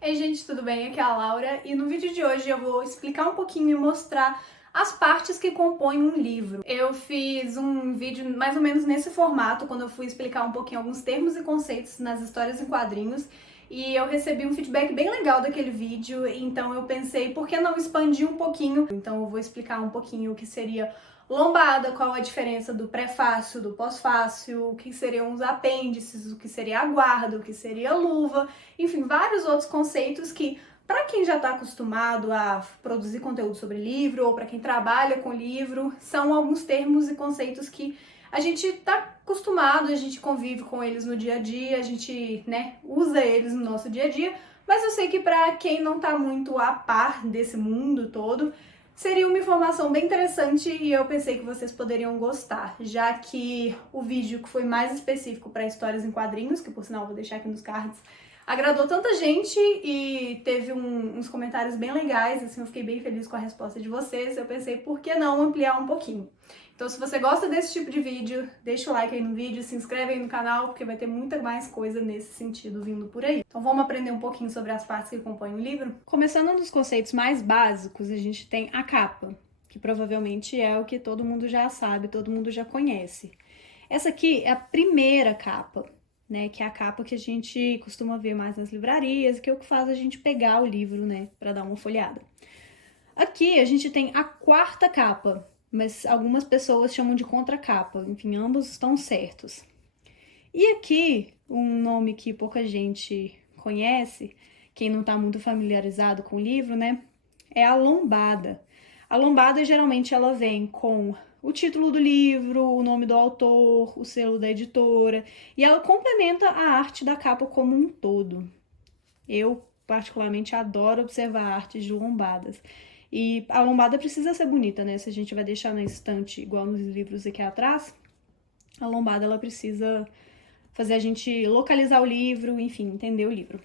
Ei gente, tudo bem? Aqui é a Laura e no vídeo de hoje eu vou explicar um pouquinho e mostrar as partes que compõem um livro. Eu fiz um vídeo mais ou menos nesse formato, quando eu fui explicar um pouquinho alguns termos e conceitos nas histórias em quadrinhos, e eu recebi um feedback bem legal daquele vídeo, então eu pensei, por que não expandir um pouquinho? Então eu vou explicar um pouquinho o que seria lombada, qual a diferença do pré-fácio, do pós-fácio, o que seriam os apêndices, o que seria a guarda, o que seria a luva, enfim, vários outros conceitos que, para quem já está acostumado a produzir conteúdo sobre livro ou para quem trabalha com livro, são alguns termos e conceitos que a gente está acostumado, a gente convive com eles no dia a dia, a gente, usa eles no nosso dia a dia, mas eu sei que para quem não está muito a par desse mundo todo, seria uma informação bem interessante e eu pensei que vocês poderiam gostar, já que o vídeo que foi mais específico para histórias em quadrinhos, que por sinal vou deixar aqui nos cards, agradou tanta gente e teve uns comentários bem legais, assim, eu fiquei bem feliz com a resposta de vocês, eu pensei, por que não ampliar um pouquinho? Então, se você gosta desse tipo de vídeo, deixa o like aí no vídeo, se inscreve aí no canal, porque vai ter muita mais coisa nesse sentido vindo por aí. Então, vamos aprender um pouquinho sobre as partes que compõem o livro? Começando um dos conceitos mais básicos, a gente tem a capa, que provavelmente é o que todo mundo já sabe, todo mundo já conhece. Essa aqui é a primeira capa, né, que é a capa que a gente costuma ver mais nas livrarias, que é o que faz a gente pegar o livro, né, para dar uma folhada. Aqui a gente tem a quarta capa, mas algumas pessoas chamam de contracapa, enfim, ambos estão certos. E aqui, um nome que pouca gente conhece, quem não está muito familiarizado com o livro, né, é a lombada. A lombada, geralmente, ela vem com o título do livro, o nome do autor, o selo da editora, e ela complementa a arte da capa como um todo. Eu, particularmente, adoro observar artes de lombadas. E a lombada precisa ser bonita, né? Se a gente vai deixar na estante, igual nos livros aqui atrás, a lombada, ela precisa fazer a gente localizar o livro, enfim, entender o livro.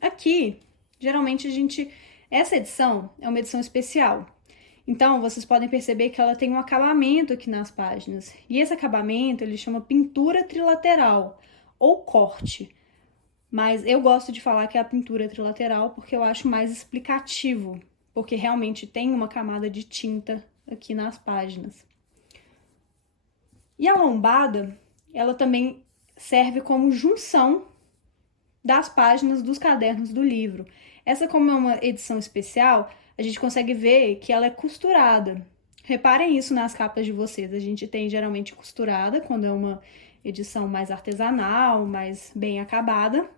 Aqui, geralmente, essa edição é uma edição especial. Então, vocês podem perceber que ela tem um acabamento aqui nas páginas. E esse acabamento, ele chama pintura trilateral, ou corte. Mas eu gosto de falar que é a pintura trilateral porque eu acho mais explicativo, porque realmente tem uma camada de tinta aqui nas páginas. E a lombada, ela também serve como junção das páginas dos cadernos do livro. Essa, como é uma edição especial, a gente consegue ver que ela é costurada. Reparem isso nas capas de vocês. A gente tem geralmente costurada, quando é uma edição mais artesanal, mais bem acabada.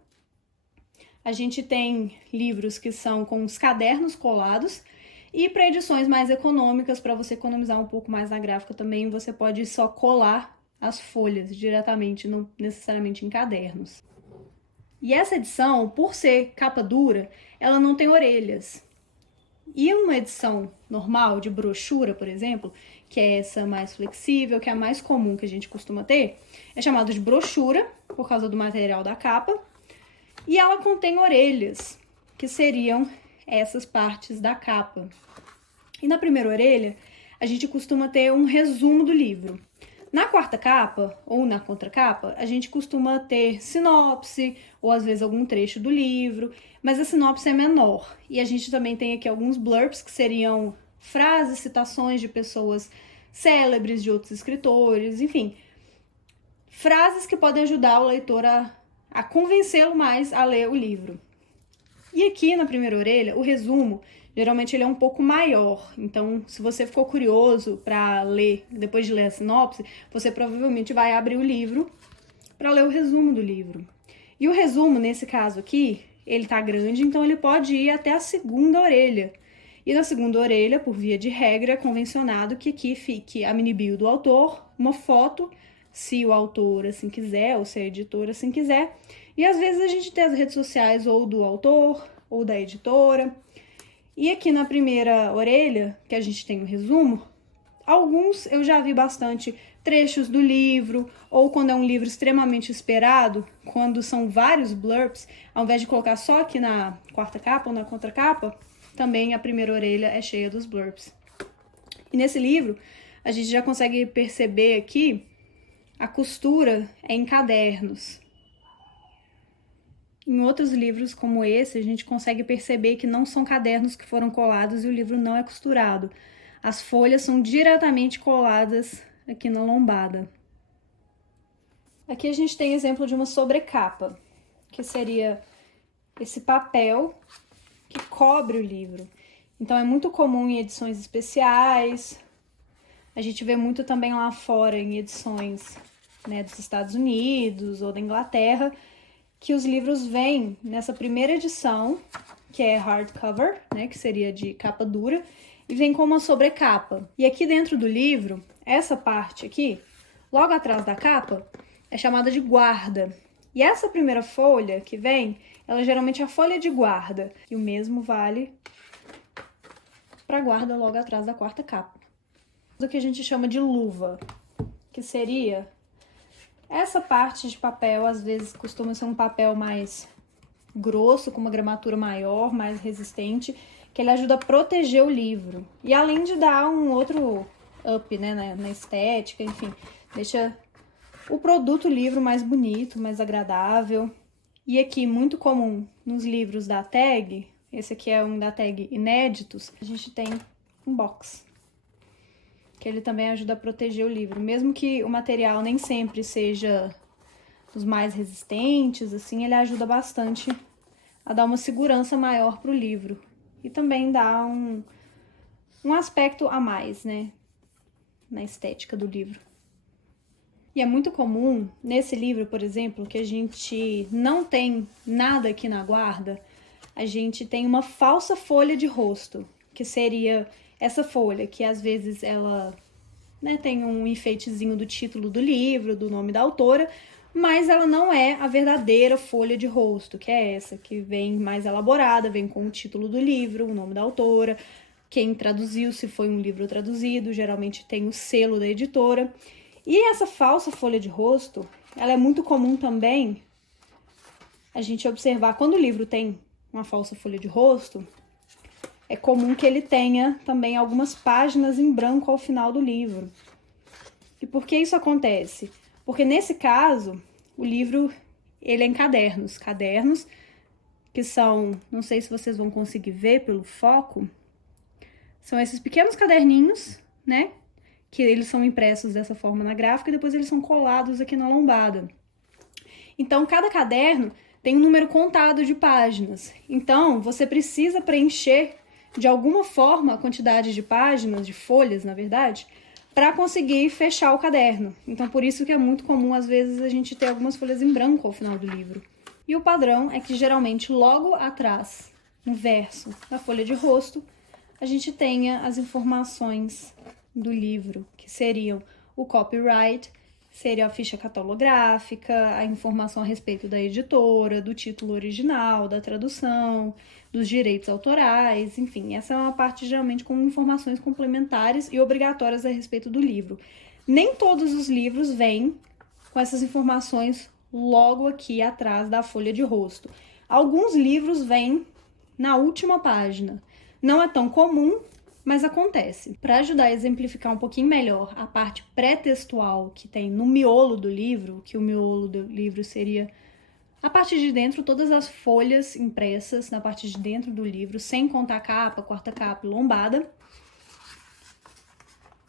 A gente tem livros que são com os cadernos colados, e para edições mais econômicas, para você economizar um pouco mais na gráfica também, você pode só colar as folhas diretamente, não necessariamente em cadernos. E essa edição, por ser capa dura, ela não tem orelhas. E uma edição normal de brochura, por exemplo, que é essa mais flexível, que é a mais comum que a gente costuma ter, é chamada de brochura, por causa do material da capa, e ela contém orelhas, que seriam essas partes da capa. E na primeira orelha, a gente costuma ter um resumo do livro. Na quarta capa, ou na contracapa, a gente costuma ter sinopse, ou às vezes algum trecho do livro, mas a sinopse é menor. E a gente também tem aqui alguns blurbs, que seriam frases, citações de pessoas célebres, de outros escritores, enfim. Frases que podem ajudar o leitor a convencê-lo mais a ler o livro. E aqui na primeira orelha, o resumo, geralmente ele é um pouco maior. Então, se você ficou curioso para ler, depois de ler a sinopse, você provavelmente vai abrir o livro para ler o resumo do livro. E o resumo, nesse caso aqui, ele tá grande, então ele pode ir até a segunda orelha. E na segunda orelha, por via de regra, é convencionado que aqui fique a mini-bio do autor, uma foto, se o autor assim quiser, ou se a editora assim quiser. E às vezes a gente tem as redes sociais ou do autor, ou da editora. E aqui na primeira orelha, que a gente tem um resumo, alguns eu já vi bastante trechos do livro, ou quando é um livro extremamente esperado, quando são vários blurbs, ao invés de colocar só aqui na quarta capa ou na contracapa, também a primeira orelha é cheia dos blurbs. E nesse livro, a gente já consegue perceber aqui a costura é em cadernos. Em outros livros como esse, a gente consegue perceber que não são cadernos que foram colados e o livro não é costurado. As folhas são diretamente coladas aqui na lombada. Aqui a gente tem exemplo de uma sobrecapa, que seria esse papel que cobre o livro. Então é muito comum em edições especiais, a gente vê muito também lá fora em edições, né, dos Estados Unidos ou da Inglaterra, que os livros vêm nessa primeira edição, que é hardcover, né, que seria de capa dura, e vem com uma sobrecapa. E aqui dentro do livro, essa parte aqui, logo atrás da capa, é chamada de guarda. E essa primeira folha que vem, ela geralmente é a folha de guarda. E o mesmo vale para a guarda logo atrás da quarta capa. O que a gente chama de luva, que seria essa parte de papel, às vezes costuma ser um papel mais grosso, com uma gramatura maior, mais resistente, que ele ajuda a proteger o livro. E além de dar um outro up, né, na estética, enfim, deixa o produto livro mais bonito, mais agradável. E aqui, muito comum nos livros da tag, esse aqui é um da tag inéditos, a gente tem um box, que ele também ajuda a proteger o livro. Mesmo que o material nem sempre seja dos mais resistentes, assim, ele ajuda bastante a dar uma segurança maior para o livro. E também dá um aspecto a mais, né, na estética do livro. E é muito comum, nesse livro, por exemplo, que a gente não tem nada aqui na guarda, a gente tem uma falsa folha de rosto, que seria essa folha, que às vezes ela, né, tem um enfeitezinho do título do livro, do nome da autora, mas ela não é a verdadeira folha de rosto, que é essa, que vem mais elaborada, vem com o título do livro, o nome da autora, quem traduziu, se foi um livro traduzido, geralmente tem o selo da editora. E essa falsa folha de rosto, ela é muito comum também a gente observar. Quando o livro tem uma falsa folha de rosto, é comum que ele tenha também algumas páginas em branco ao final do livro. E por que isso acontece? Porque nesse caso, o livro ele é em cadernos. Cadernos que são, não sei se vocês vão conseguir ver pelo foco, são esses pequenos caderninhos, né? Que eles são impressos dessa forma na gráfica e depois eles são colados aqui na lombada. Então, cada caderno tem um número contado de páginas. Então, você precisa preencher de alguma forma a quantidade de páginas, de folhas, na verdade, para conseguir fechar o caderno. Então, por isso que é muito comum, às vezes, a gente ter algumas folhas em branco ao final do livro. E o padrão é que, geralmente, logo atrás, no verso da folha de rosto, a gente tenha as informações do livro, que seriam o copyright, seria a ficha catalográfica, a informação a respeito da editora, do título original, da tradução, dos direitos autorais, enfim, essa é uma parte geralmente com informações complementares e obrigatórias a respeito do livro. Nem todos os livros vêm com essas informações logo aqui atrás da folha de rosto. Alguns livros vêm na última página. Não é tão comum, mas acontece. Para ajudar a exemplificar um pouquinho melhor a parte pré-textual que tem no miolo do livro, que o miolo do livro seria a parte de dentro, todas as folhas impressas na parte de dentro do livro, sem contar capa, quarta capa e lombada.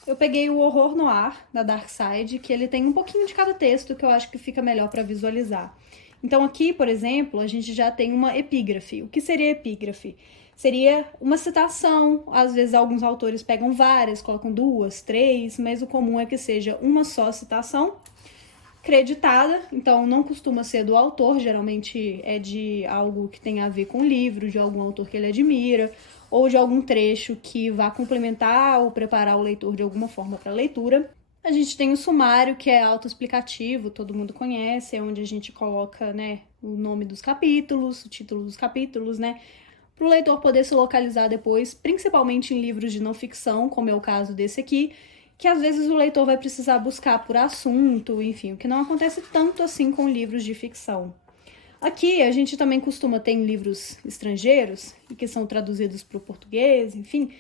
Eu peguei o Horror Noir, da Dark Side, que ele tem um pouquinho de cada texto que eu acho que fica melhor para visualizar. Então aqui, por exemplo, a gente já tem uma epígrafe. O que seria epígrafe? Seria uma citação, às vezes alguns autores pegam várias, colocam 2, 3, mas o comum é que seja uma só citação creditada, então não costuma ser do autor, geralmente é de algo que tem a ver com o livro, de algum autor que ele admira, ou de algum trecho que vá complementar ou preparar o leitor de alguma forma para a leitura. A gente tem o sumário, que é autoexplicativo, todo mundo conhece, é onde a gente coloca, né, o nome dos capítulos, o título dos capítulos, né, para o leitor poder se localizar depois, principalmente em livros de não ficção, como é o caso desse aqui, que às vezes o leitor vai precisar buscar por assunto, enfim, o que não acontece tanto assim com livros de ficção. Aqui a gente também costuma ter em livros estrangeiros, e que são traduzidos para o português, enfim,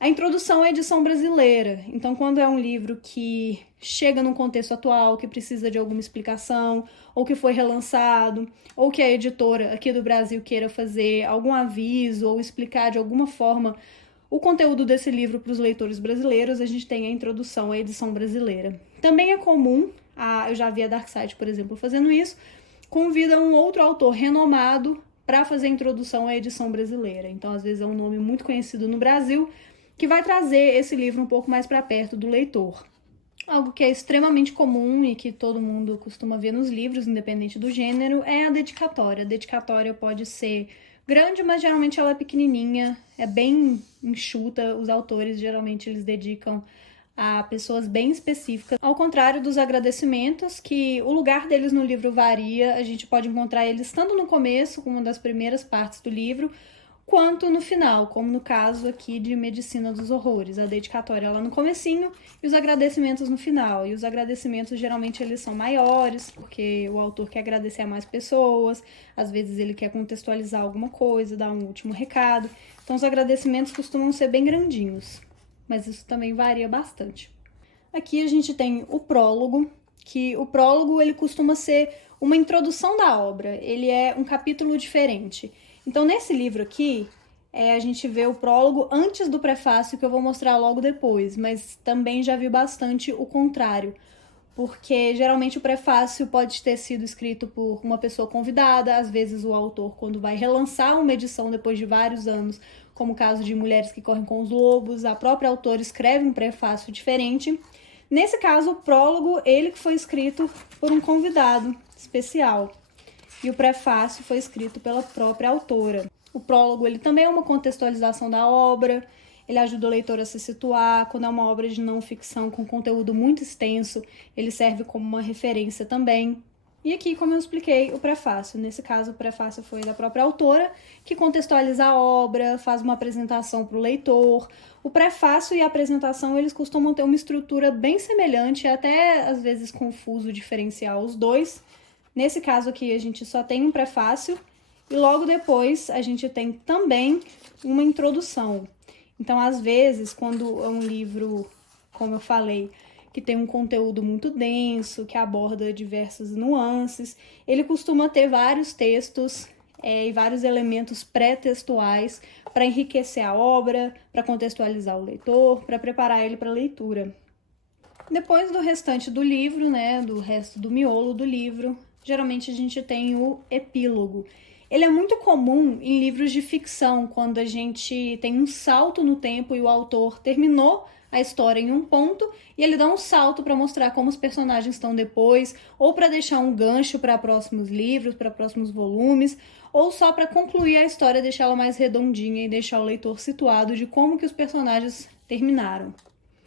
A introdução é a edição brasileira, então quando é um livro que chega num contexto atual, que precisa de alguma explicação, ou que foi relançado, ou que a editora aqui do Brasil queira fazer algum aviso ou explicar de alguma forma o conteúdo desse livro para os leitores brasileiros, a gente tem a introdução à edição brasileira. Também é comum, eu já vi a Darkside, por exemplo, fazendo isso, convida um outro autor renomado para fazer a introdução à edição brasileira. Então, às vezes é um nome muito conhecido no Brasil, que vai trazer esse livro um pouco mais para perto do leitor. Algo que é extremamente comum e que todo mundo costuma ver nos livros, independente do gênero, é a dedicatória. A dedicatória pode ser grande, mas geralmente ela é pequenininha, é bem enxuta. Os autores, geralmente, eles dedicam a pessoas bem específicas. Ao contrário dos agradecimentos, que o lugar deles no livro varia, a gente pode encontrar eles tanto no começo, como uma das primeiras partes do livro, quanto no final, como no caso aqui de Medicina dos Horrores. A dedicatória lá no comecinho e os agradecimentos no final. E os agradecimentos geralmente eles são maiores, porque o autor quer agradecer a mais pessoas, às vezes ele quer contextualizar alguma coisa, dar um último recado. Então os agradecimentos costumam ser bem grandinhos, mas isso também varia bastante. Aqui a gente tem o prólogo, que o prólogo ele costuma ser uma introdução da obra, ele é um capítulo diferente. Então, nesse livro aqui, a gente vê o prólogo antes do prefácio, que eu vou mostrar logo depois, mas também já vi bastante o contrário, porque geralmente o prefácio pode ter sido escrito por uma pessoa convidada, às vezes o autor, quando vai relançar uma edição depois de vários anos, como o caso de Mulheres que Correm com os Lobos, a própria autora escreve um prefácio diferente. Nesse caso, o prólogo, ele que foi escrito por um convidado especial. E o prefácio foi escrito pela própria autora. O prólogo ele também é uma contextualização da obra, ele ajuda o leitor a se situar. Quando é uma obra de não ficção com conteúdo muito extenso, ele serve como uma referência também. E aqui, como eu expliquei, o prefácio. Nesse caso, o prefácio foi da própria autora, que contextualiza a obra, faz uma apresentação para o leitor. O prefácio e a apresentação, eles costumam ter uma estrutura bem semelhante, até às vezes confuso diferenciar os dois. Nesse caso aqui, a gente só tem um prefácio e logo depois a gente tem também uma introdução. Então, às vezes, quando é um livro, como eu falei, que tem um conteúdo muito denso, que aborda diversas nuances, ele costuma ter vários textos e vários elementos pré-textuais para enriquecer a obra, para contextualizar o leitor, para preparar ele para a leitura. Depois do restante do livro, né, do resto do miolo do livro, geralmente a gente tem o epílogo. Ele é muito comum em livros de ficção, quando a gente tem um salto no tempo e o autor terminou a história em um ponto e ele dá um salto para mostrar como os personagens estão depois, ou para deixar um gancho para próximos livros, para próximos volumes, ou só para concluir a história, deixá-la mais redondinha e deixar o leitor situado de como que os personagens terminaram.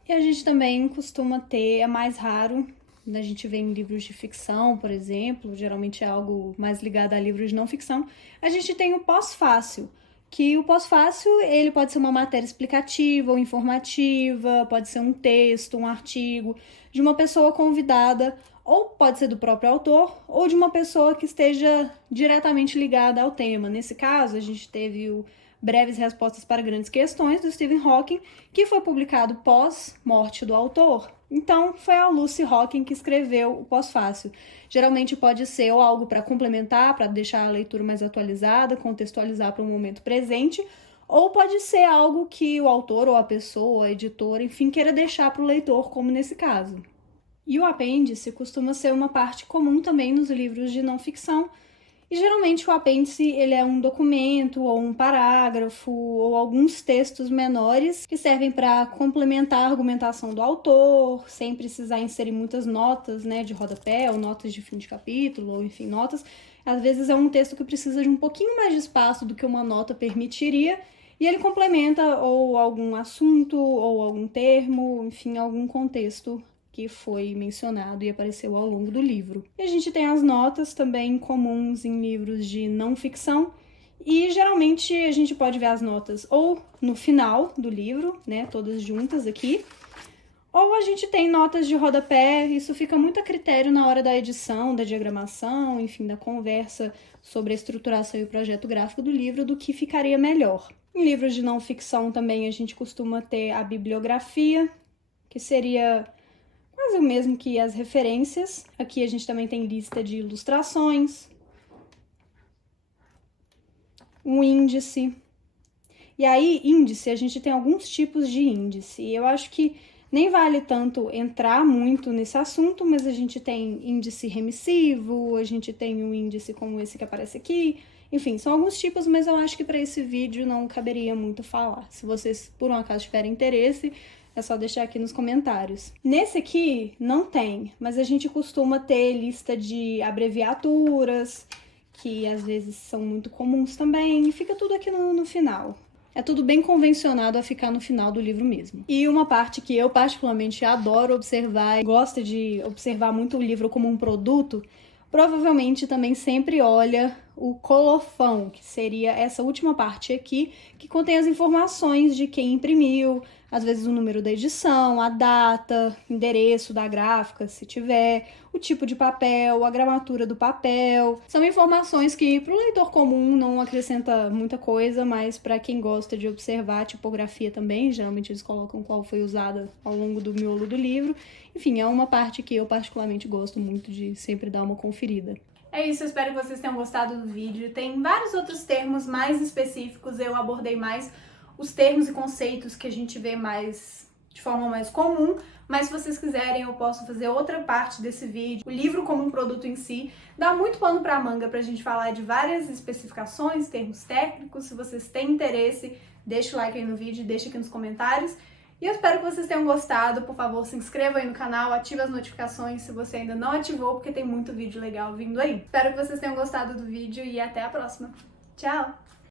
E a gente também costuma ter, é mais raro, a gente vê em livros de ficção, por exemplo, geralmente é algo mais ligado a livros de não ficção, a gente tem o pós-fácil, que o pós-fácil ele pode ser uma matéria explicativa ou informativa, pode ser um texto, um artigo de uma pessoa convidada, ou pode ser do próprio autor, ou de uma pessoa que esteja diretamente ligada ao tema. Nesse caso, a gente teve o Breves Respostas para Grandes Questões, do Stephen Hawking, que foi publicado pós-morte do autor. Então, foi a Lucy Hawking que escreveu o pós-fácil. Geralmente pode ser ou algo para complementar, para deixar a leitura mais atualizada, contextualizar para um momento presente, ou pode ser algo que o autor ou a pessoa, ou a editora, enfim, queira deixar para o leitor, como nesse caso. E o apêndice costuma ser uma parte comum também nos livros de não ficção, e geralmente o apêndice ele é um documento ou um parágrafo ou alguns textos menores que servem para complementar a argumentação do autor, sem precisar inserir muitas notas, né, de rodapé ou notas de fim de capítulo, ou enfim, notas. Às vezes é um texto que precisa de um pouquinho mais de espaço do que uma nota permitiria e ele complementa ou algum assunto ou algum termo, enfim, algum contexto que foi mencionado e apareceu ao longo do livro. E a gente tem as notas também comuns em livros de não ficção, e geralmente a gente pode ver as notas ou no final do livro, né, todas juntas aqui, Ou a gente tem notas de rodapé, isso fica muito a critério na hora da edição, da diagramação, enfim, da conversa sobre a estruturação e o projeto gráfico do livro, do que ficaria melhor. Em livros de não ficção também a gente costuma ter a bibliografia, que seria quase o mesmo que as referências. Aqui a gente também tem lista de ilustrações, um índice. E aí, índice, a gente tem alguns tipos de índice. Eu acho que nem vale tanto entrar muito nesse assunto, mas a gente tem índice remissivo, a gente tem um índice como esse que aparece aqui. Enfim, são alguns tipos, mas eu acho que para esse vídeo não caberia muito falar. Se vocês, por um acaso, tiverem interesse, é só deixar aqui nos comentários. Nesse aqui, não tem, mas a gente costuma ter lista de abreviaturas, que às vezes são muito comuns também, e fica tudo aqui no final. É tudo bem convencionado a ficar no final do livro mesmo. E uma parte que eu particularmente adoro observar, e gosto de observar muito o livro como um produto, provavelmente também sempre olha o colofão, que seria essa última parte aqui, que contém as informações de quem imprimiu, às vezes o número da edição, a data, endereço da gráfica, se tiver, o tipo de papel, a gramatura do papel. São informações que para o leitor comum não acrescenta muita coisa, mas para quem gosta de observar a tipografia também, geralmente eles colocam qual foi usada ao longo do miolo do livro. Enfim, é uma parte que eu particularmente gosto muito de sempre dar uma conferida. É isso, eu espero que vocês tenham gostado do vídeo. Tem vários outros termos mais específicos, eu abordei mais os termos e conceitos que a gente vê mais de forma mais comum, mas se vocês quiserem eu posso fazer outra parte desse vídeo. O livro como um produto em si dá muito pano pra manga pra gente falar de várias especificações, termos técnicos. Se vocês têm interesse, deixa o like aí no vídeo, deixa aqui nos comentários. E eu espero que vocês tenham gostado. Por favor, se inscreva aí no canal, ative as notificações se você ainda não ativou, porque tem muito vídeo legal vindo aí. Espero que vocês tenham gostado do vídeo e até a próxima. Tchau!